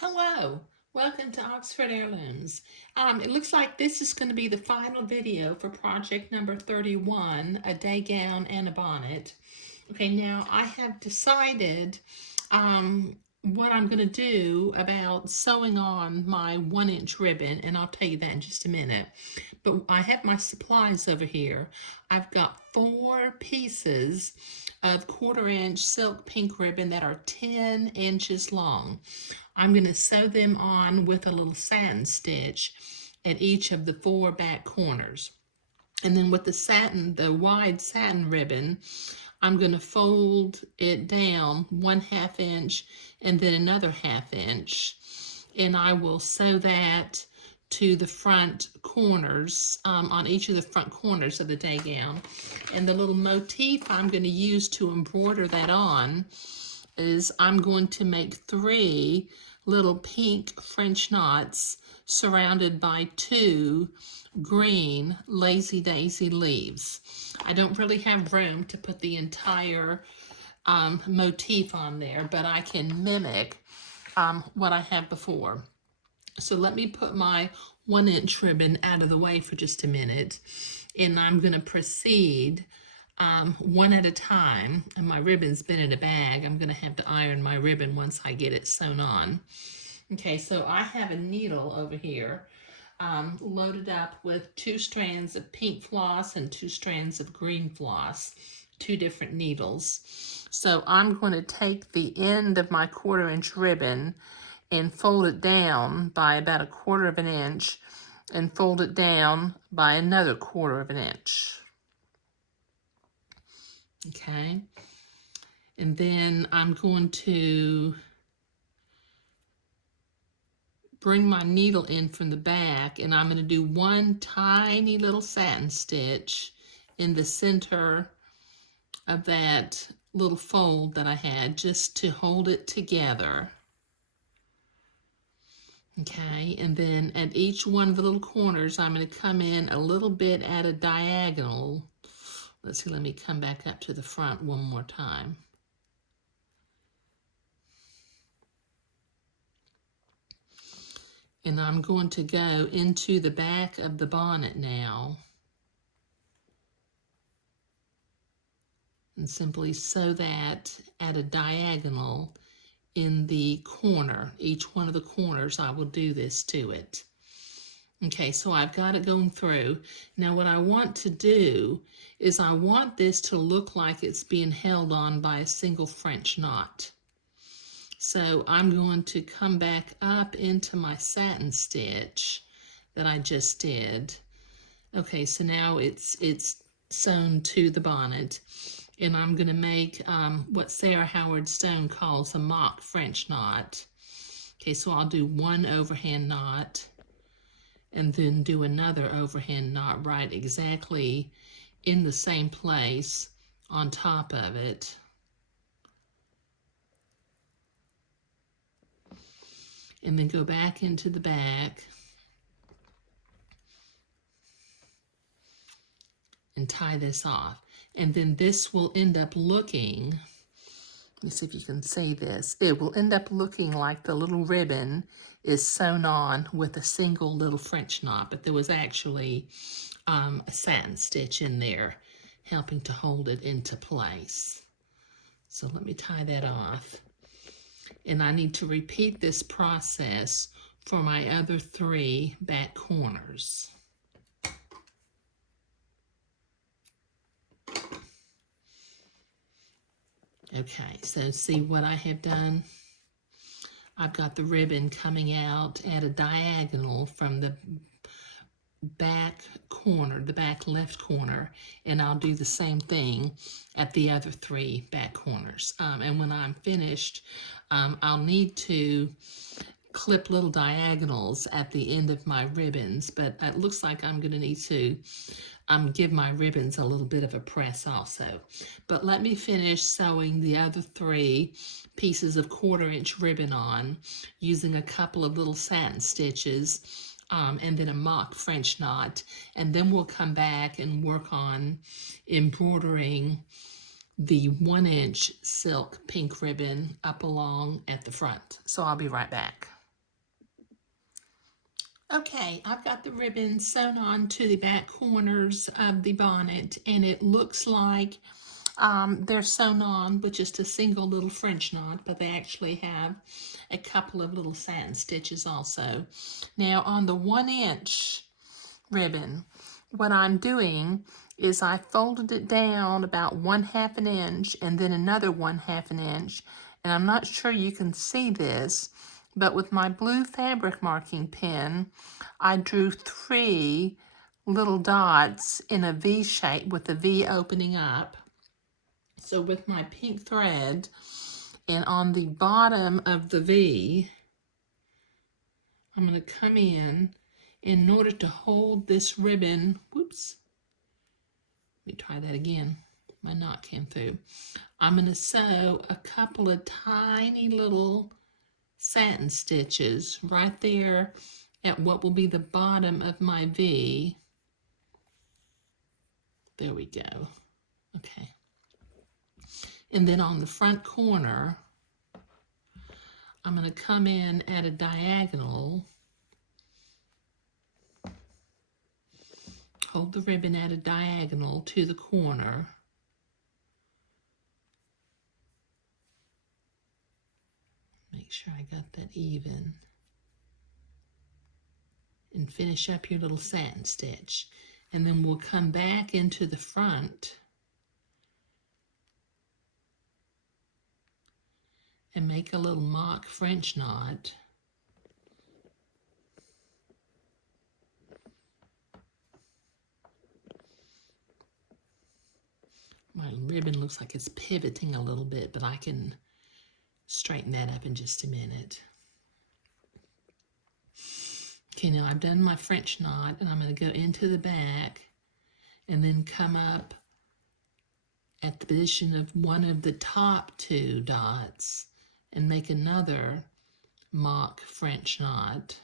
Hello, welcome to Oxford Heirlooms. It looks like this is going to be the final video for project number 31, a day gown and a bonnet. Okay, now I have decided what I'm going to do about sewing on my 1-inch ribbon, and I'll tell you that in just a minute. But I have my supplies over here. I've got 4 pieces of 1/4-inch silk pink ribbon that are 10 inches long. I'm going to sew them on with a little satin stitch at each of the 4 back corners. And then with the wide satin ribbon, I'm going to fold it down 1/2 inch and then another 1/2 inch. And I will sew that to the front corners, on each of the front corners of the day gown. And the little motif I'm going to use to embroider that on is I'm going to make 3 little pink French knots surrounded by 2 green Lazy Daisy leaves. I don't really have room to put the entire motif on there, but I can mimic what I have before. So let me put my 1-inch ribbon out of the way for just a minute, and I'm going to proceed one at a time. And my ribbon's been in a bag. I'm going to have to iron my ribbon once I get it sewn on. Okay, so I have a needle over here loaded up with 2 strands of pink floss and 2 strands of green floss, 2 different needles. So I'm going to take the end of my 1/4-inch ribbon and fold it down by about 1/4 inch and fold it down by another 1/4 inch. Okay, and then I'm going to bring my needle in from the back, and I'm going to do 1 tiny little satin stitch in the center of that little fold that I had, just to hold it together. Okay, and then at each one of the little corners, I'm going to come in a little bit at a diagonal. Let's see, let me come back up to the front one more time. And I'm going to go into the back of the bonnet now and simply sew that at a diagonal in the corner. Each one of the corners, I will do this to it. Okay, so I've got it going through. Now what I want to do is I want this to look like it's being held on by a single French knot. So I'm going to come back up into my satin stitch that I just did. Okay, so now it's sewn to the bonnet, and I'm going to make what Sarah Howard Stone calls a mock French knot. Okay, so I'll do 1 overhand knot and then do another overhand knot right exactly in the same place on top of it. And then go back into the back and tie this off. And then this will end up looking, let's see if you can see this, it will end up looking like the little ribbon is sewn on with a single little French knot, but there was actually a satin stitch in there helping to hold it into place. So let me tie that off. And I need to repeat this process for my other 3 back corners. Okay, so see what I have done? I've got the ribbon coming out at a diagonal from the back corner, the back left corner, and I'll do the same thing at the other 3 back corners. And when I'm finished, I'll need to clip little diagonals at the end of my ribbons, but it looks like I'm going to need to give my ribbons a little bit of a press also. But let me finish sewing the other 3 pieces of 1/4-inch ribbon on using a couple of little satin stitches and then a mock French knot, and then we'll come back and work on embroidering the 1-inch silk pink ribbon up along at the front. So I'll be right back. Okay, I've got the ribbon sewn on to the back corners of the bonnet, and it looks like they're sewn on with just a single little French knot, but they actually have a couple of little satin stitches also. Now on the 1-inch ribbon, what I'm doing is I folded it down about 1/2 an inch and then another 1/2 an inch, and I'm not sure you can see this, but with my blue fabric marking pen, I drew 3 little dots in a V shape with the V opening up. So with my pink thread, and on the bottom of the V, I'm going to come in order to hold this ribbon. Whoops. Let me try that again. My knot came through. I'm going to sew a couple of tiny little satin stitches right there at what will be the bottom of my V. There we go. Okay. And then on the front corner, I'm going to come in at a diagonal, hold the ribbon at a diagonal to the corner, make sure I got that even, and finish up your little satin stitch. And then we'll come back into the front and make a little mock French knot. My ribbon looks like it's pivoting a little bit, but I can straighten that up in just a minute. Okay, now I've done my French knot, and I'm going to go into the back and then come up at the position of one of the top 2 dots and make another mock French knot.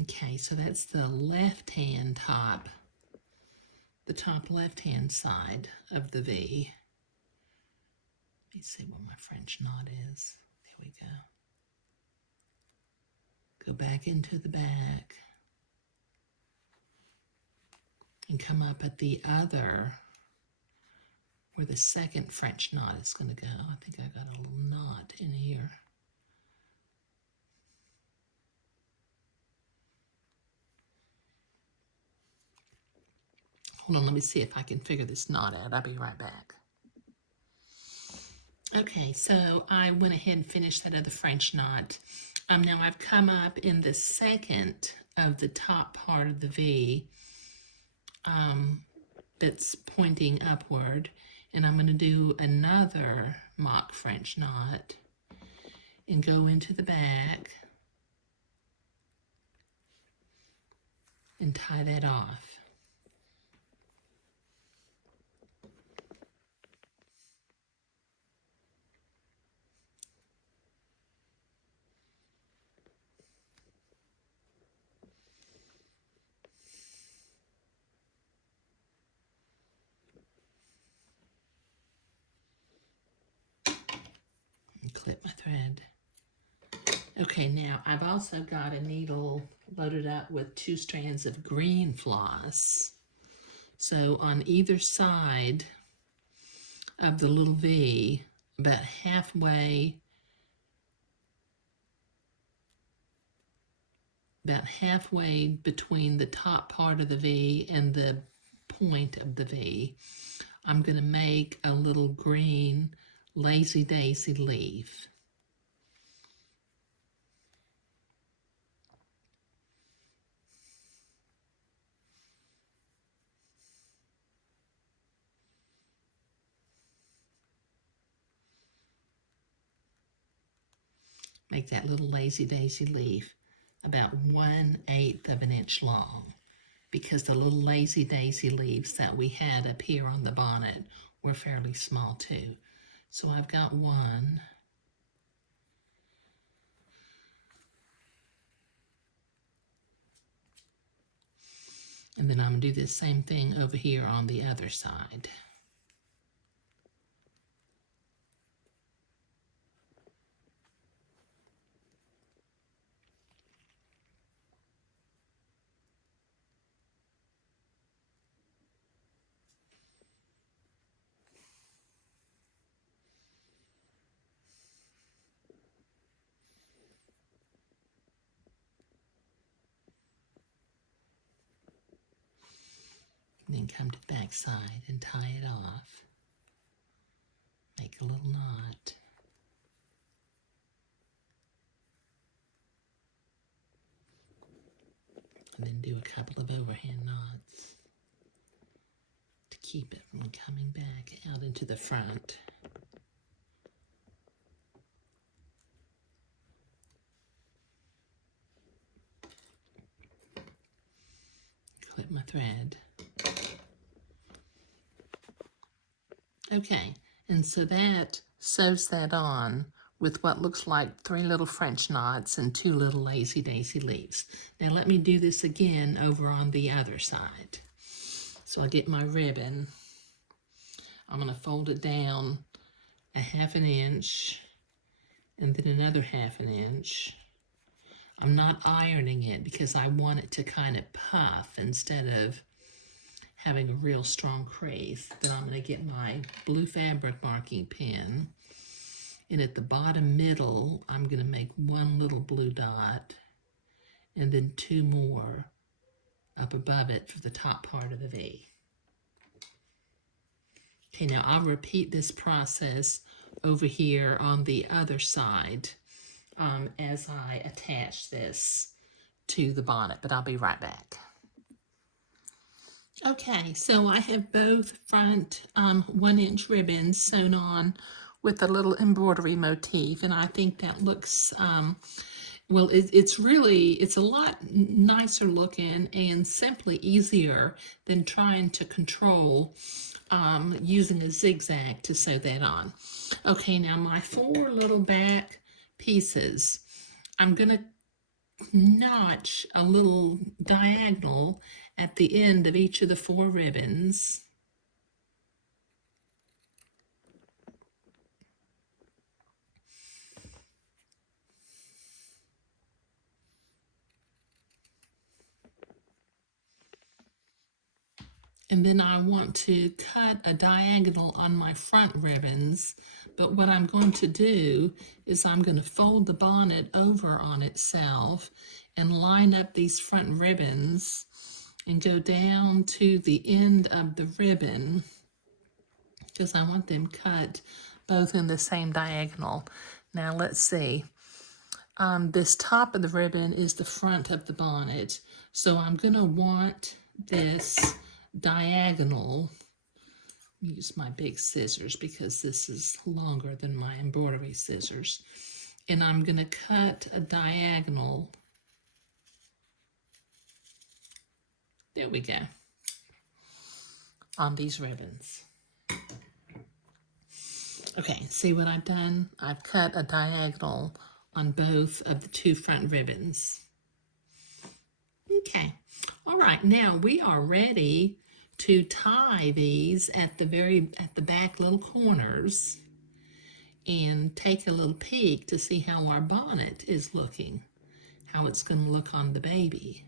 Okay, so that's the left-hand top, the top left-hand side of the V. Let me see where my French knot is. There we go. Go back into the back and come up at the other, where the second French knot is going to go. I think I got a little knot in here. Hold on, let me see if I can figure this knot out. I'll be right back. Okay, so I went ahead and finished that other French knot. Now I've come up in the second of the top part of the V that's pointing upward, and I'm going to do another mock French knot and go into the back and tie that off. And clip my thread. Okay, now I've also got a needle loaded up with 2 strands of green floss. So on either side of the little V, about halfway between the top part of the V and the point of the V, I'm going to make a little green lazy daisy leaf. Make that little lazy daisy leaf about 1/8 of an inch long, because the little lazy daisy leaves that we had up here on the bonnet were fairly small too. So I've got one. And then I'm going to do the same thing over here on the other side. And then come to the back side and tie it off. Make a little knot. And then do a couple of overhand knots to keep it from coming back out into the front. Clip my thread. Okay, and so that sews that on with what looks like 3 little French knots and 2 little lazy daisy leaves. Now let me do this again over on the other side. So I get my ribbon. I'm going to fold it down a 1/2 inch and then another 1/2 inch. I'm not ironing it because I want it to kind of puff instead of having a real strong crease. Then I'm going to get my blue fabric marking pen, and at the bottom middle I'm going to make 1 little blue dot and then 2 more up above it for the top part of the V. Okay, now I'll repeat this process over here on the other side as I attach this to the bonnet, but I'll be right back. Okay, so I have both front 1-inch ribbons sewn on with a little embroidery motif, and I think that looks, well, it's a lot nicer looking and simply easier than trying to control using a zigzag to sew that on. Okay, now my 4 little back pieces, I'm going to notch a little diagonal at the end of each of the 4 ribbons. And then I want to cut a diagonal on my front ribbons, but what I'm going to do is I'm going to fold the bonnet over on itself and line up these front ribbons and go down to the end of the ribbon because I want them cut both in the same diagonal. Now let's see. This top of the ribbon is the front of the bonnet, so I'm going to want this diagonal. Use my big scissors because this is longer than my embroidery scissors, and I'm going to cut a diagonal. There we go, on these ribbons. Okay, see what I've done? I've cut a diagonal on both of the 2 front ribbons. Okay, all right, now we are ready to tie these at the back little corners and take a little peek to see how our bonnet is looking, how it's going to look on the baby.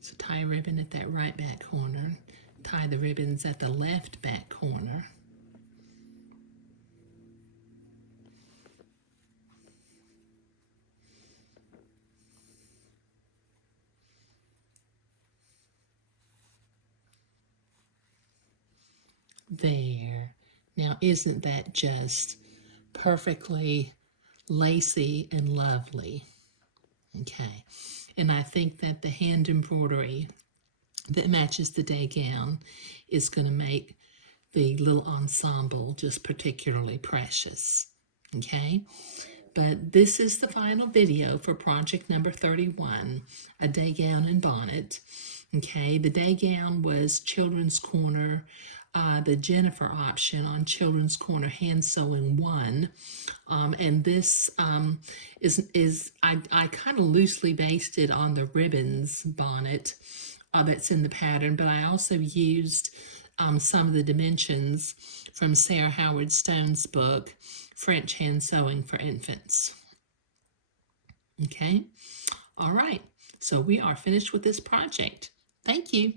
So tie a ribbon at that right back corner, tie the ribbons at the left back corner. There. Now, isn't that just perfectly lacy and lovely? Okay. And I think that the hand embroidery that matches the day gown is going to make the little ensemble just particularly precious. Okay. But this is the final video for project number 31, a day gown and bonnet. Okay, the day gown was Children's Corner, the Jennifer option on Children's Corner Hand Sewing 1. And this is I kind of loosely based it on the ribbons bonnet that's in the pattern, but I also used some of the dimensions from Sarah Howard Stone's book, French Hand Sewing for Infants. Okay, all right, so we are finished with this project. Thank you.